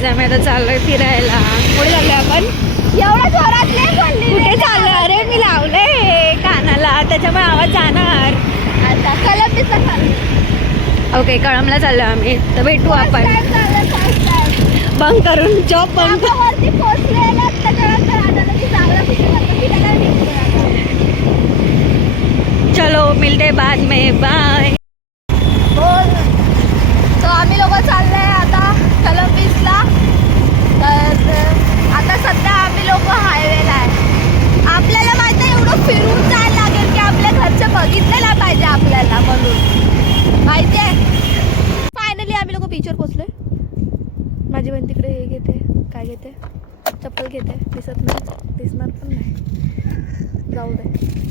Guys आम्ही आता चाललोय फिरायला. कुठे चाललोय आपण? एवढा जोरात नाही बोलली. कुठे चाललोय? अरे मी लावलंय कानाला त्याच्यामुळे आवाज जाणार. आता कलंबीचा ओके कळमला चाललोय आम्ही. तर भेटू आपण बंक करून जॉब बंक. चलो मिलते बाद में बाय. तो आम्ही लोक चाललोय आता कलंबीसला. तर आता सध्या आम्ही लोक हायवेला आहे. आपल्याला माहिती आहे एवढं फिरून जायला लागेल की आपल्या घरचं बघितलेला पाहिजे आपल्याला, म्हणून माहिती आहे. फायनली आम्ही लोक बीचवर पोहोचलोय. माझी बहीण तिकडे हे घेते, काय घेते, चप्पल घेते. दिसत नाही, दिसणार पण नाही. जाऊ दे,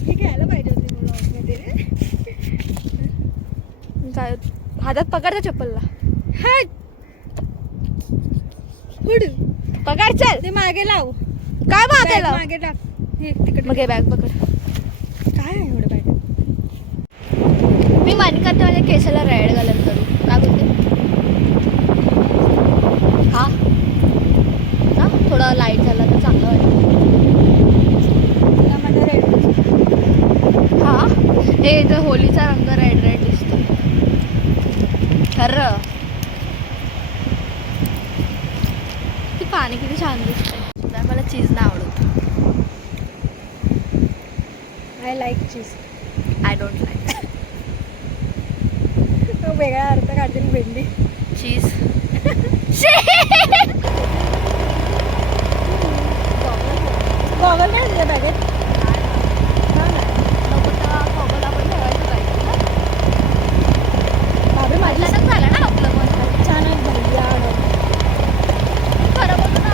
हे घ्यायला पाहिजे होती ब्लॉगमध्ये. काय हातात पकडते चप्पलला. पकड, चल. ते मागे लाव. काय मागे लाव? मागे टाक. हे तिकडे मग हे बॅग पकड. काय आहे एवढं बॅग? मी मन करते माझ्या केसाला रेड कलर करू. काय बोलते? हा ना, थोडा लाईट झाला तर चांगलं वाटेल. माझा रेड. हा, हे इथं होलीचा रंग रेड रेड दिसतो. खरं ती पाणी किती छान दिसतंय. मला चीज नाही आवडत. I like cheese. I don't like. तो वेगळा अर्थ काढतील भेंडी. चीज. गॉगल नाही तुझ्या बॅगेत? बापरे माझी झालं ना आपलं मन. छान आहे भैया. खरं बोलतो ना.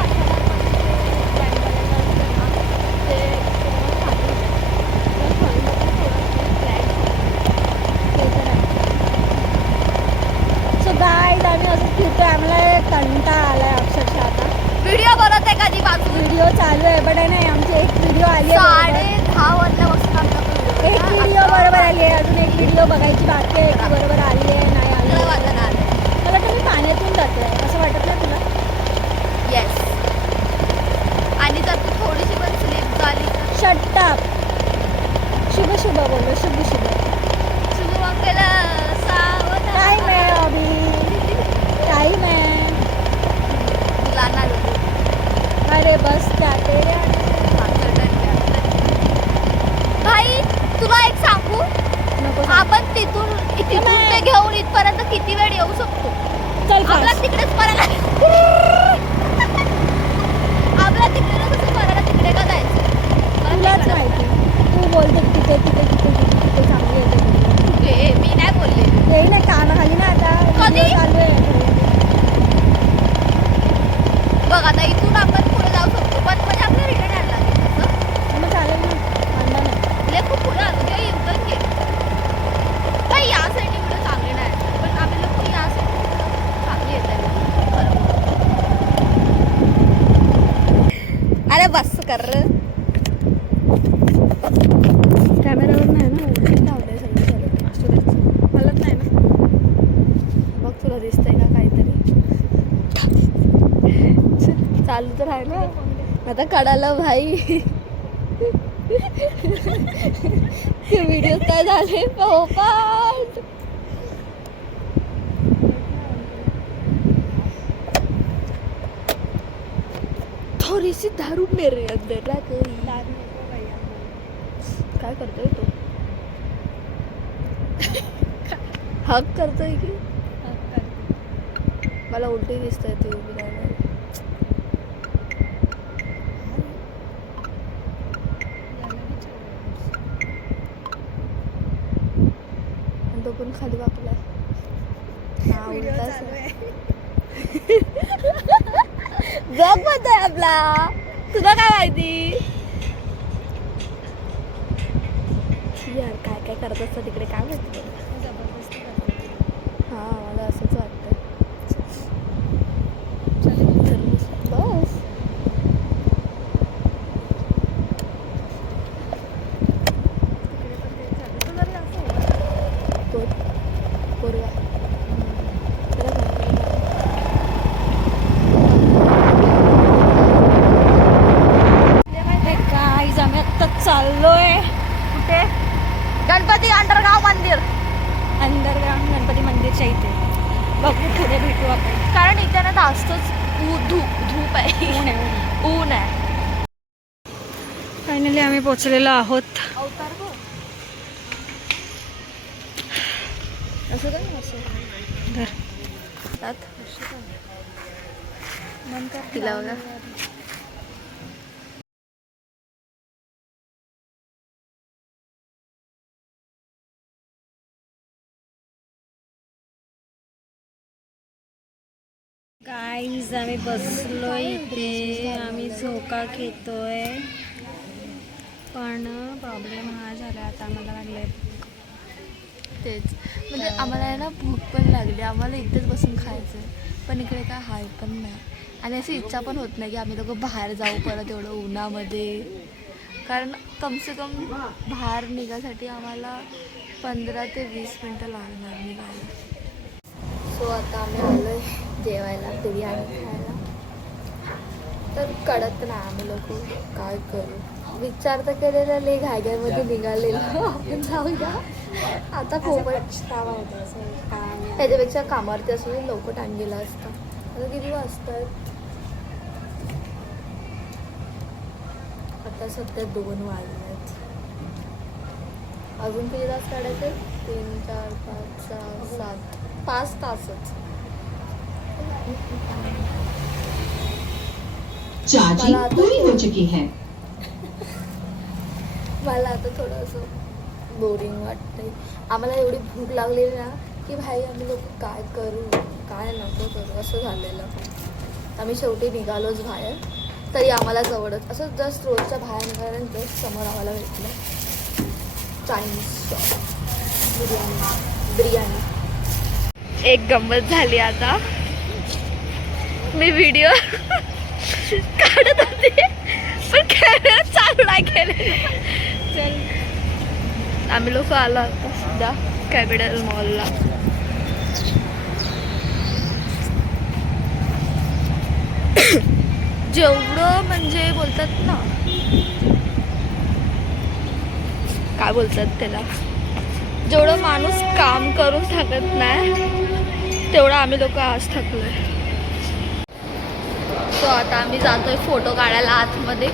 सो गाईज आम्ही असं फिरतोय. आम्हाला कंटाळा आलाय अक्षरशः. आता व्हिडिओ बनवत आहे कधी बाजू. व्हिडिओ चालू आहे पण नाही आमची एक व्हिडिओ आली आहे. 10:30 वाजल्यापासून आमचा एक व्हिडिओ बरोबर आली आहे. अजून एक व्हिडिओ बघायची बाकी आहे. ती बरोबर आली आहे नाही आली आहे. मला वाटतं मी पाण्यातून जातोय असं वाटत नाही तुला? येस. आणि जर तू थोडीशी पण स्लिप झाली तर शट्टाप. शुभ शुभ बोलो. शुभ शुभ. शुभमंगला सावधान. टाइम आहे अभी. टाइम आहे. मुलांना अरे बस जाते रे. भाई तुला एक सांगू, नको आपण तिथून ते घेऊन इथपर्यंत किती वेळ येऊ शकतो? चल आपला फास्ट. तिकडेच परायला आपला तिकडे कसं परायला तिकडे का जायचं? तुलाच माहिती. तू बोलते तिथे तिथे तिथे तिथे तिथे चांगली येते. मी नाही बोलले. ते नाही कानाखाली ना आता कधी? video चालू आहे. बघ आता इथून आपण पुढे जाऊ शकतो पण म्हणजे आपल्याला रिटर्न यायला लागेल. मग चालेल ना. कांदा नाही. खूप पुढे आलो किंवा युटर्न घे. काही या साईडने व्हिडिओ चांगले नाही पण आम्ही लोक या साईडने चांगली येत आहे. अरे बस कर. कॅमेरावर नाही ना लावलंय सगळं चालत. असू दे. हलत नाही ना. बघ तुला दिसतंय का काहीतरी? चालू तर आहे ना. आता कळालं भाई. ते व्हिडिओ काय झाले पोपट. थोडी सी दारू मेरे अंदर रह गई. काय करतोय तो? हक करतोय की मला उलटी दिसतंय ते उभी राहिला. तो पण खाली वाकला. हा उलटा जग बंद आहे आपला. तुला काय माहिती? यार काय काय करत असतं तिकडे काय माहिती. हा मला असंच वाटतं. बस पोरगा किंवा काही कारण इथे ना जास्तच धूप आहे, ऊन आहे. ऊन आहे. फायनली आम्ही पोचलेलो आहोत. अवतार बघ असं काय असं धर. त्यात मन कर तिला बघा. गाईज आम्ही बसलो इथे, आम्ही झोका घेतोय, पण प्रॉब्लेम हा झाला आता आम्हाला लागले. तेच म्हणजे आम्हाला आहे ना भूक पण लागली, आम्हाला इथेच बसून खायचं आहे, पण इकडे काय हाय पण नाही आणि अशी इच्छा पण होत नाही की आम्ही लोक बाहेर जाऊ परत एवढं उन्हामध्ये. कारण कमसे कम बाहेर निघायसाठी आम्हाला 15 ते 20 मिनटं लागणार निघायला. सो आता आम्ही आलो आहे जेवायला, बिर्याणी खायला. तर कळत नाही आम्ही लोक काय करू. विचार तर केलेला लई घायघायमध्ये निघालेला आपण जाऊया. आता खूप पछतावा होता असं काय. त्याच्यापेक्षा कामावरती असं लवकर टाइम गेला असता. आता किती वाजतात? आता सध्या 2 वाजलेत. अजून किती तास काढायचे? 3, 4, 5, 6, 7, 5 तासच. चार्जिंग पूरी हो चुकी है. मला आता थोडंसं बोरिंग वाटतंय. आम्हाला एवढी भूक लागलेली ना की भाई आम्ही लोक काय करू काय नको करू असं झालेलं. आम्ही शेवटी निघालोच बाहेर. तरी आम्हाला जवळच असं जस्ट रोडच्या बाहेर निघालं जस्ट समोर आम्हाला भेटलं चायनीज शॉप बिर्याणी. एक गंमत झाली आता. मी व्हिडिओ काढत होते पण कॅमेरा चालू नाही केलेला. चल आम्ही लोक आलो आता सुद्धा कॅपिटल मॉलला. जेवढं म्हणजे बोलतात ना काय बोलतात त्याला, जेवढं माणूस काम करून थकत नाही तेवढं आम्ही लोक आज थकलोय. सो आता आम्ही जातोय फोटो काढायला आतमध्ये.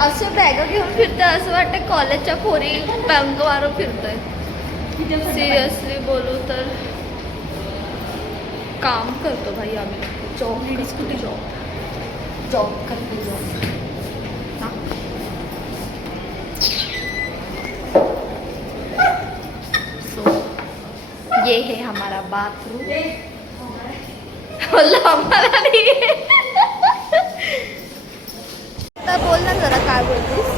असे बॅग घेऊन फिरतोय असं वाटतं कॉलेजच्या पोरी बँक मारून फिरतोय. सिरियसली बोलू तर काम करतो भाई आम्ही. जॉब कुठे जॉब करते जॉब. सो ये है हमारा बाथरूम. आम्हाला नाही. तर बोल ना जरा काय बोलतेस.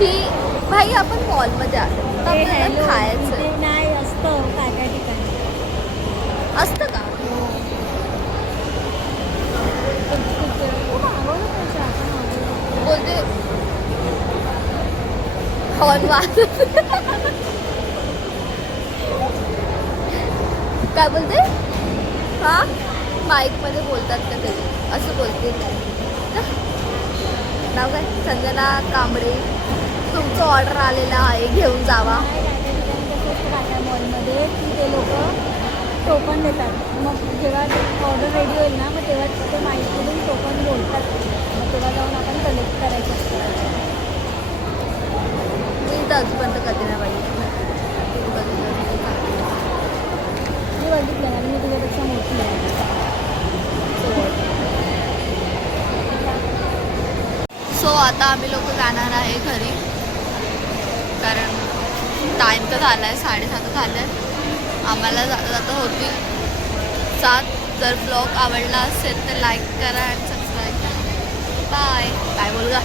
ती भाई आपण मॉलमध्ये आलो आपल्याला खायचं नाही असतं काय काय ठिकाणी असतं का. बोलते हॉर्न वाज. काय बोलते हां माईकमध्ये बोलतात का ते असं बोलते. नाव काय संजना कांबळे. तुमचं ऑर्डर आलेलं आहे घेऊन जावा. टाटा मॉलमध्ये की ते लोक टोकन देतात. मग जेव्हा ऑर्डर रेडी होईल ना मग तेव्हा ते माहितीतून टोकन बोलतात. मग तेव्हा जाऊन आपण कलेक्ट करायचं असतं. मी तर अजूनपर्यंत कधी नाही बघितलं. मी बघितलं ना मी तुझ्यापेक्षा मोठी आहे. सो आता आम्ही लोक जाणार आहे घरी कारण टाईम तर झाला आहे 7:30 झालं आहे. आम्हाला जाता होतील 7. जर ब्लॉग आवडला असेल तर लाईक करा आणि सबस्क्राईब करा. बाय. काय बोलू का.